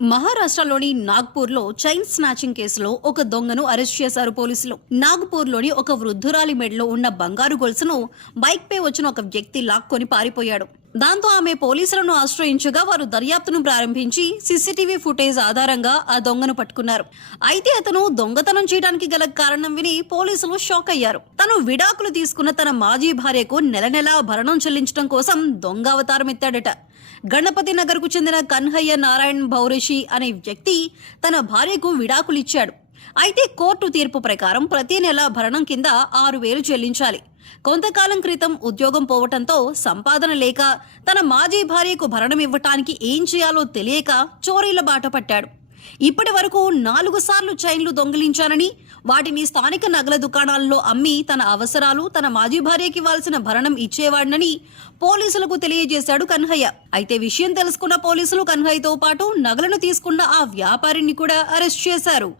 మహారాష్ట్రలోని నాగ్పూర్లో chain snatching కేసులో ఒక దొంగను అరెస్ట్ చేశారు పోలీసులు. నాగ్పూర్లోని ఒక వృద్ధురాలి మెడలో ఉన్న బంగారు గొలుసును బైక్పై వచ్చిన ఒక వ్యక్తి లాక్కొని పారిపోయాడు. దాంతో ఆమె పోలీసులను ఆశ్రయించగా వారు దర్యాప్తును ప్రారంభించి సీసీటీవీ ఫుటేజ్ ఆధారంగా ఆ దొంగను పట్టుకున్నారు. అయితే అతను దొంగతనం చేయడానికి గల కారణం విని పోలీసులు షాక్ అయ్యారు. తను విడాకులు తీసుకున్న తన మాజీ భార్యకు నెల నెలా భరణం చెల్లించడం కోసం దొంగ అవతారం ఎత్తాడట. గణపతి నగర్ కు చెందిన కన్హయ్య నారాయణ్ భౌరేషి అనే వ్యక్తి తన భార్యకు విడాకులిచ్చాడు. అయితే కోర్టు తీర్పు ప్రకారం ప్రతి నెల భరణం కింద 6,000 చెల్లించాలి. కొంతకాలం క్రితం ఉద్యోగం పోవటంతో సంపాదన లేక తన మాజీ భార్యకు భరణం ఇవ్వటానికి ఏం చేయాలో తెలియక చోరీల బాట పట్టాడు. ఇప్పటి వరకు 4 సార్లు చైన్లు దొంగిలించానని, వాటిని స్థానిక నగల దుకాణాల్లో అమ్మి తన అవసరాలు, తన మాజీ భార్యకి ఇవ్వాల్సిన భరణం ఇచ్చేవాడినని పోలీసులకు తెలియజేశాడు కన్హయ్య. అయితే విషయం తెలుసుకున్న పోలీసులు కన్హయ్యతో పాటు నగలను తీసుకున్న ఆ వ్యాపారిని కూడా అరెస్ట్ చేశారు.